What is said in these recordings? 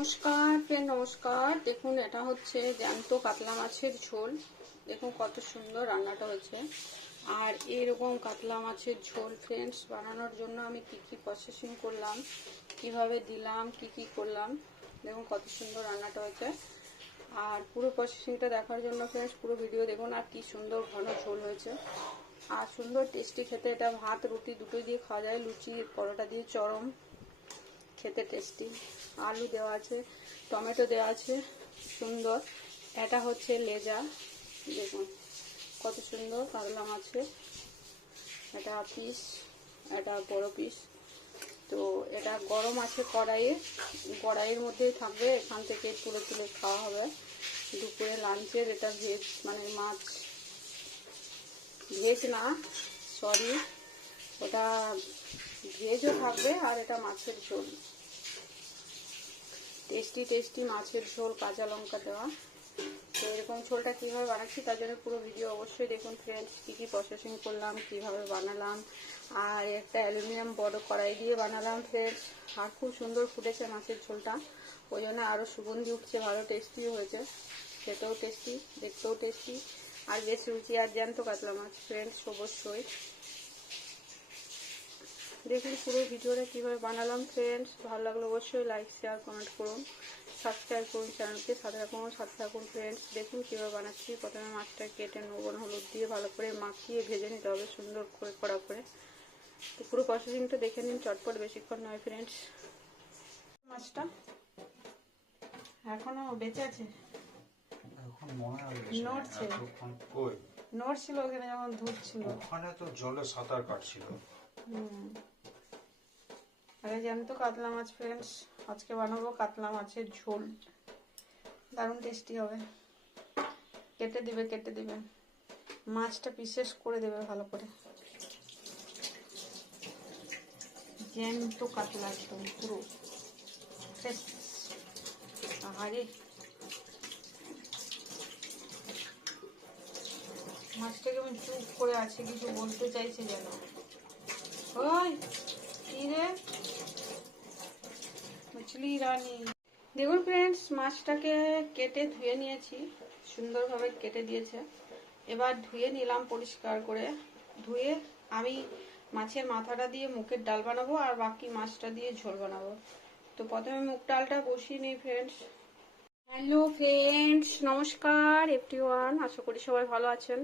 নমস্কার ফ্রেন্ড নমস্কার। দেখুন, এটা হচ্ছে জ্যান্ত কাতলা মাছের ঝোল। দেখুন, কত সুন্দর রান্নাটা হয়েছে। আর এরকম কাতলা মাছের ঝোল ফ্রেন্ডস বানানোর জন্য আমি কি কি প্রসেসিং করলাম, কীভাবে দিলাম, কি কি করলাম, দেখুন, কত সুন্দর রান্নাটা হয়েছে। আর পুরো প্রসেসিংটা দেখার জন্য ফ্রেন্ডস পুরো ভিডিও দেখুন, আর কি সুন্দর ঘন ঝোল হয়েছে। আর সুন্দর টেস্টি খেতে, এটা ভাত, রুটি দুটোই দিয়ে খাওয়া যায়, লুচি, পরোটা দিয়ে, চরম। খেতে টেস্টি আলু দেওয়া আছে, টমেটো দেওয়া আছে, সুন্দর। এটা হচ্ছে লেজা। দেখুন, কত সুন্দর কাতলা মাছের এটা পিস এটা বড় পিস তো এটা গরম আছে কড়াইয়ে। কড়াইয়ের মধ্যেই থাকবে, এখান থেকে তুলে তুলে খাওয়া হবে। দুপুরে লাঞ্চের এটা ভেজ মানে মাছ। ভেজ না সরি ওটা ভেজও থাকবে আর এটা মাছের ঝোল। টেস্টি টেস্টি মাছের ঝোল, কাঁচা লঙ্কা দেওয়া। তো এরকম ঝোলটা কীভাবে বানাচ্ছি তার জন্য পুরো ভিডিও অবশ্যই দেখুন ফ্রেন্ডস কী কী প্রসেসিং করলাম, কীভাবে বানালাম। আর একটা অ্যালুমিনিয়াম বড় কড়াই দিয়ে বানালাম ফ্রেন্ডস আর খুব সুন্দর ফুটেছে মাছের ঝোলটা। ওই জন্য আরও সুগন্ধি উঠছে, ভালো টেস্টিও হয়েছে। খেতেও টেস্টি দেখতেও টেস্টি আর বেশ রুচি আর জ্যান্ত কাতলা মাছ ফ্রেন্ডস অবশ্যই। দেখুন পুরো ভিডিওটা কীভাবে বানালাম ফ্রেন্ডস ভালো লাগলে অবশ্যই লাইক শেয়ার কমেন্ট করুন। সাবস্ক্রাইব করুন চ্যানেলকে সাথে রাখুন সাথে থাকুন ফ্রেন্ডস দেখুন কীভাবে বানাচ্ছি। প্রথমে মাছটা কেটে লবণ হলুদ দিয়ে ভালো করে মাখিয়ে ভেজে নিতে হবে সুন্দর করে কড়া করে। তো পুরো প্রসেসিংটা দেখে নিন চটপট বেশিক্ষণ নয় ফ্রেন্ডস মাছটা এখনও বেঁচে আছে? নড়ছে। নড়ছিল ওখানে যখন ধুচ্ছিল ওখানে তো জলে সাঁতার কাটছিল। হুম। আরে জ্যান্ত কাতলা মাছ ফ্রেন্ডস আজকে বানাবো কাতলা মাছের ঝোল। দারুণ টেস্টি হবে। কেটে দিবে কেটে দিবে। মাছটা পিসেস করে দেবে ভালো করে। জ্যান্ত কাতলা একদম, পুরো। আহারে। মাছটা কেমন চুপ করে আছে, কিছু বলতে চাইছে যেন। ওই! কি রে মছলি রানী। দেখুন ফ্রেন্ডস মাছটাকে কেটে ধুয়ে নিয়েছি। সুন্দরভাবে কেটে দিয়েছে। এবার ধুয়ে নিলাম পরিষ্কার করে। ধুয়ে আমি মাছের মাথাটা দিয়ে মুখের ডাল বানাবো আর বাকি মাছটা দিয়ে ঝোল বানাবো। তো প্রথমে মুগ ডালটা বসিয়ে নিই ফ্রেন্ডস হ্যালো ফ্রেন্ডস নমস্কার এফটি ওয়ান আশা করি সবাই ভালো আছেন।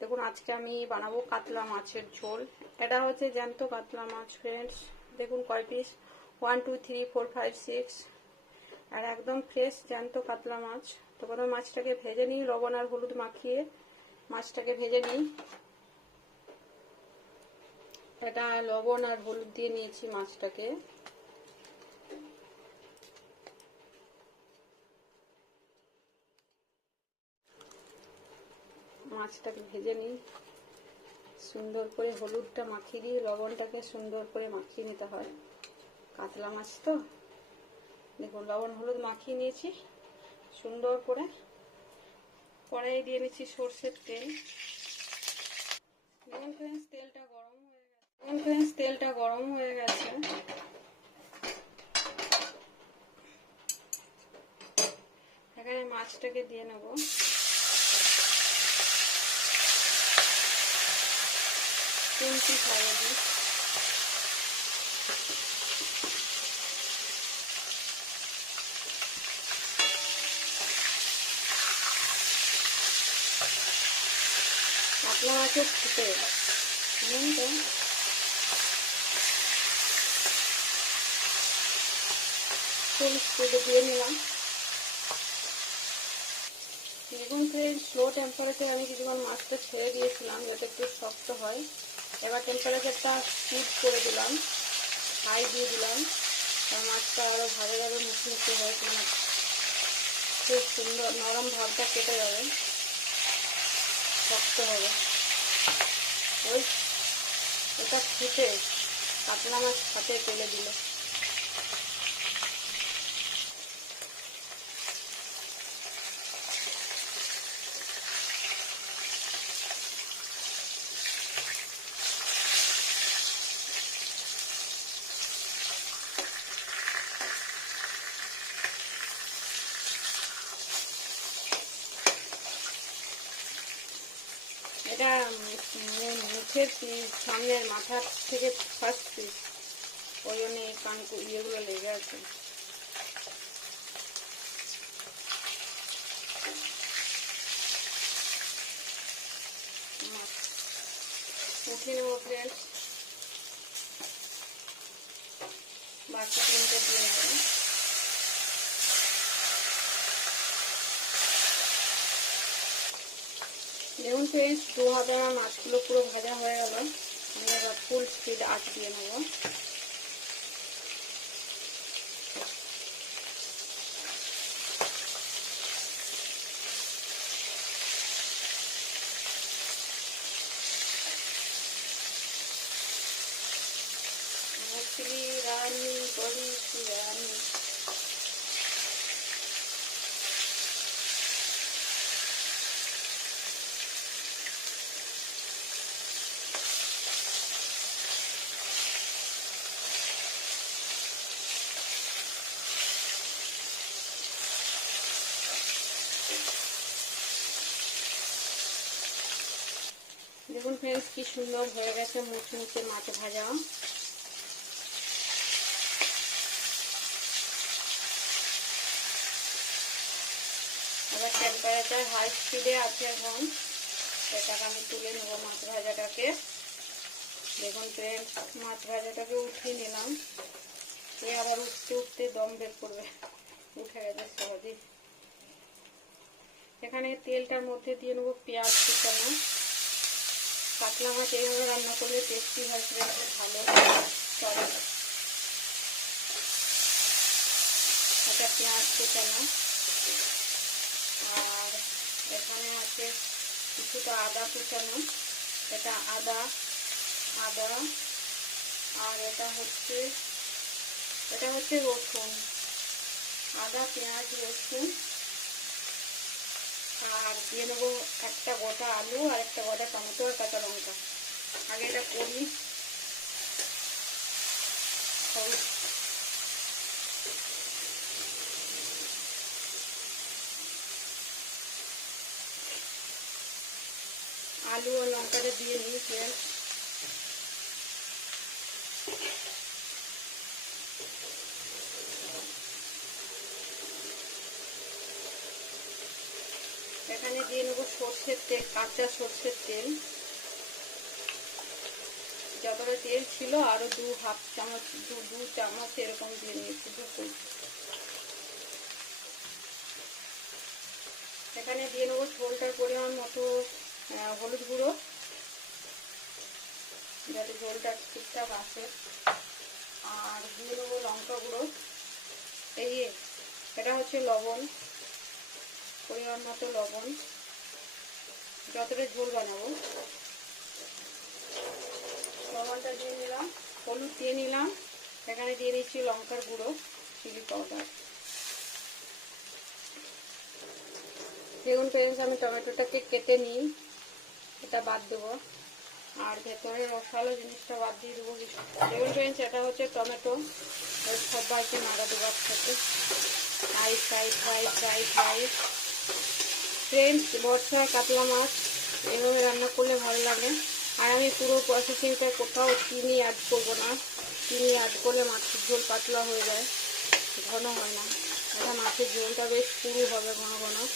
দেখুন, আজকে আমি বানাবো কাতলা মাছের ঝোল। এটা হচ্ছে জ্যান্ত কাতলা মাছ ফ্রেন্ডস দেখুন কয় piece one two three four five six আর একদম ফ্রেশ জ্যান্ত কাতলা মাছ। তো প্রথমে মাছটাকে ভেজে নিই, লবণ আর হলুদ মাখিয়ে মাছটাকে ভেজে নিই। এটা লবণ আর হলুদ দিয়ে নিয়েছি মাছটাকে। মাছটাকে ভেজে নিই। সুন্দর করে হলুদটা মাখিয়ে দিয়ে লবণটাকে সুন্দর করে মাখিয়ে নিতে হয়। কাতলা মাছ তো? দেখুন, লবণ, হলুদ মাখিয়ে নিয়েছি। সুন্দর করে কড়াই দিয়ে নিচ্ছি সর্ষের তেল। তেলটা গরম হয়ে গেছে। তেলটা গরম হয়ে গেছে। এখানে মাছটাকে দিয়ে নেব। তিনটি ছাড়িয়ে দিই কাতলা মাছের ফুটে ফুল স্পিডে দিয়ে নিলাম। ফ্রেন্ড স্লো টেম্পারেচার আমি কিছুক্ষণ মাছটা ছেড়ে দিয়েছিলাম যাতে একটু শক্ত হয়। এবার টেম্পারেচারটা স্পিড করে দিলাম। হাই দিয়ে দিলাম। মাছটা আরও ভালোভাবে মুখে মুখে হয় খুব সুন্দর নরম ভাবটা কেটে যাবে। শক্ত হবে। ওই এটা ফুটে। কাতলা মাছ হাতে তেলে দিল। এটা মুখের পিস সামনের মাথার থেকে ফার্স্ট পিস ওই জন্য এই কান ইয়েগুলো লেগে আছে। উঠিয়ে নেব ফ্রেন্ড বাচ্চা তিনটে দিয়ে দেবো। দেখুন ফ্রেন্ডস দু হাতে আমার মাছগুলো পুরো ভাজা হয়ে গেল। আমি এবার ফুল স্পিড আট দিয়ে নেব। রানী বলি রানী দেখুন ফ্রেন্ডস কি সুন্দর হয়ে গেছে মুচমুচে মাছ ভাজা। এবার টেম্পারেচার হাই স্পিডে আছে এখন। সেটাকে আমি তুলে নেব মাছ ভাজাটাকে। দেখুন ফ্রেন্ডস মাছ ভাজাটাকে উঠিয়ে নিলাম। এ আবার উঠতে উঠতে দম বের করবে। উঠে গেছে সহজেই। এখানে তেলটার মধ্যে দিয়ে নেব পেঁয়াজ কুচানো। কাতলা মাছ এইভাবে রান্না করলে টেস্টি হয় ভালো। চলে। একটা পেঁয়াজ কুচানো আর এখানে আছে কিছুটা আদা কুচানো। এটা আদা আদা। আর এটা হচ্ছে এটা হচ্ছে রসুন। আদা, পেঁয়াজ, রসুন। আর দিয়ে নেব একটা গোটা আলু আর একটা গোটা টমেটো আর কাঁচা লঙ্কা। আগে এটা করি। আলু আর লঙ্কাটা দিয়ে নিই ফ্রেন্ডস এখানে দিয়ে নেব সর্ষের তেল, কাঁচা সর্ষের তেল। যতটা তেল ছিল, আরও দু হাফ চামচ, দু দু চামচ এরকম দিয়ে নিয়েছি দুটোই এখানে দিয়ে নেব ঝোলটার পরিমাণ মতো হলুদ গুঁড়ো, যাতে ঝোলটা ঠিকঠাক আসে। আর দিয়ে নেব লঙ্কা গুঁড়ো। এই এটা হচ্ছে লবণ। পরিমাণ মতো লবণ। যতটা ঝোল বানাবো। লবণটা দিয়ে নিলাম, হলুদ দিয়ে নিলাম। এখানে দিয়ে দিচ্ছি লঙ্কার গুঁড়ো চিলি পাউডার দেখুন ফ্রেন্ডস আমি টমেটোটাকে কেটে নিই। এটা বাদ দেবো। আর ভেতরে রসালো জিনিসটা বাদ দিয়ে দেবো। দেখুন ফ্রেন্ডস এটা হচ্ছে টমেটো। সবাইকে নাড়া দেবো একসাথে। Fry fry fry fry fry friends বর্ষা, কাতলা মাছ, এভাবে রান্না করলে ভালো লাগে। আর আমি পুরো প্রসেসিংটা কোথাও চিনি অ্যাড করব না। চিনি অ্যাড করলে মাছের ঝোল পাতলা হয়ে যায়। ঘন হয় না। এটা মাছের ঝোলটা বেশ পুরু হবে ঘন ঘন।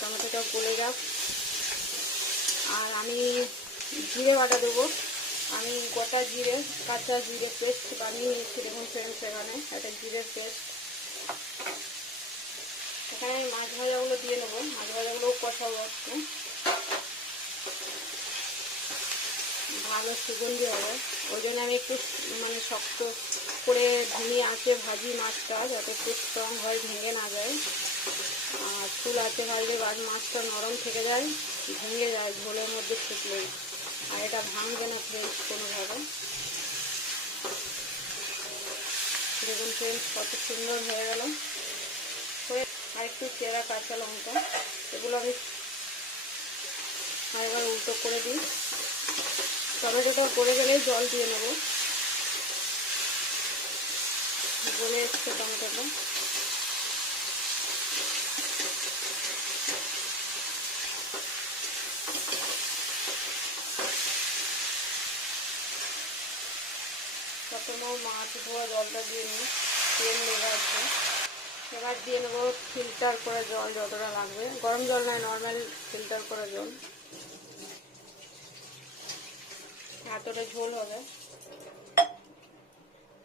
টমেটোটা গলে যাক। আর আমি জিরে বাটা দেবো। আমি গোটা জিরে, কাঁচা জিরে পেস্ট বানিয়ে নিয়েছি। দেখুন ফ্রেন্ডস এখানে একটা জিরের পেস্ট এখানে আমি মাছ ভাজাগুলো দিয়ে নেব। মাছ ভাজাগুলোও কষাবো একটু। ভালো সুগন্ধি হবে। ওই জন্য আমি একটু মানে শক্ত করে ভেঙে আঁচে ভাজি মাছটা, যাতে একটু স্ট্রং হয়, ভেঙে না যায়। আর ফুল আঁচে ভাজলে গাছ মাছটা নরম থেকে যায়, ভেঙে যায়, ঝোলের মধ্যে ফুটলেই আর এটা ভাঙবে না ফ্রেন্ডস কোনোভাবে। দেখুন ফ্রেন্ডস কত সুন্দর হয়ে গেল। আর একটু চেরা কাঁচা লঙ্কা, এগুলো আমি আরেকবার উল্টো করে দিই। টমেটোটা গলে গেলে জল দিয়ে নেব। গলে এসছে টমেটোটা। তারপর মাছ ধোয়া জলটা দিয়ে নিই। তেল লেগে আছে। এবার দিয়ে নেব ফিল্টার করে জল যতটা লাগবে। গরম জল নয় নর্মাল ফিল্টার করা জল। এতটা ঝোল হবে।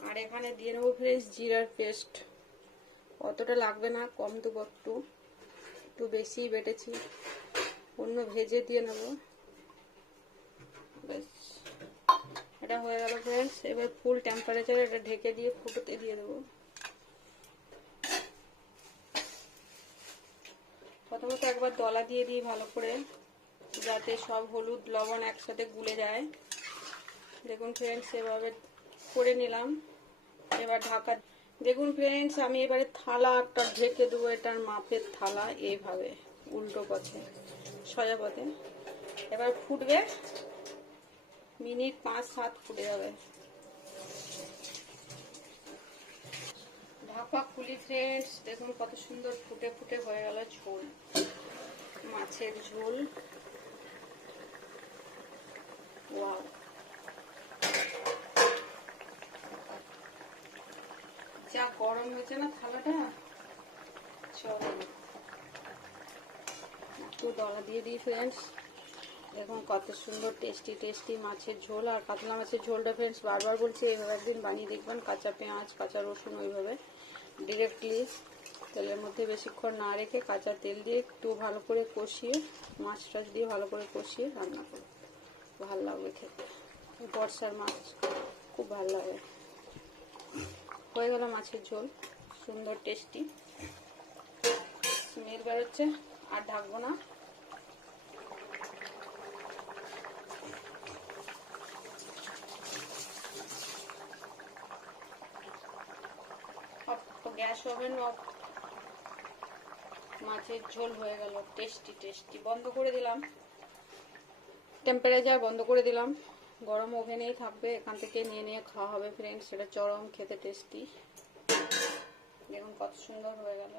আর এখানে দিয়ে নেব ফ্রেশ জিরার পেস্ট অতটা লাগবে না, কম দেবো একটু। একটু বেশি বেটেছি। অন্য ভেজে দিয়ে নেব। এটা হয়ে গেল ফ্রেন্ডস এবার ফুল টেম্পারেচারে এটা ঢেকে দিয়ে ফুটোতে দিয়ে দেবো। দলা দিয়ে দিই ভালো করে, যাতে সব হলুদ, লবণ একসাথে গুলে যায়। দেখুন ফ্রেন্ডস এভাবে করে নিলাম। এবার ঢাকা, দেখুন ফ্রেন্ডস আমি এবারে থালা একটা ঢেকে দেবো, এটার মাপের থালা এইভাবে, উল্টো পথে, সোজা পথে। এবার ফুটবে, মিনিট পাঁচ সাত ফুটে যাবে। ঢাকা খুলি ফ্রেন্ডস দেখুন কত সুন্দর ফুটে ফুটে হয়ে গেল ঝোল। মাছের ঝোল। যা গরম হয়েছে না থালাটা? একটু দলা দিয়ে দিই ফ্রেন্ডস দেখুন কত সুন্দর টেস্টি টেস্টি মাছের ঝোল। আর কাতলা মাছের ঝোলটা ফ্রেন্ডস বারবার বলছি, এইভাবে একদিন বানিয়ে দেখবেন। কাঁচা পেঁয়াজ, কাঁচা রসুন, ওইভাবে। ডিরেক্টলি তেলের মধ্যে বেশিক্ষণ না রেখে কাঁচা তেল দিয়ে একটু ভালো করে কষিয়ে, মাছ টাছ দিয়ে ভালো করে কষিয়ে রান্না করো ভালো লাগবে খেতে। বর্ষার মাছ খুব ভালো লাগে। হয়ে গেল মাছের ঝোল। সুন্দর টেস্টি। স্মেল বেরোচ্ছে, আর ঢাকবো না। Gas oven off. মাছের ঝোল হয়ে গেল টেস্টি টেস্টি বন্ধ করে দিলাম। টেম্পারেচার বন্ধ করে দিলাম। গরম ওভেনেই থাকবে, এখান থেকে নিয়ে নিয়ে খাওয়া হবে ফ্রেন্ডস সেটা চরম, খেতে টেস্টি দেখুন কত সুন্দর হয়ে গেল।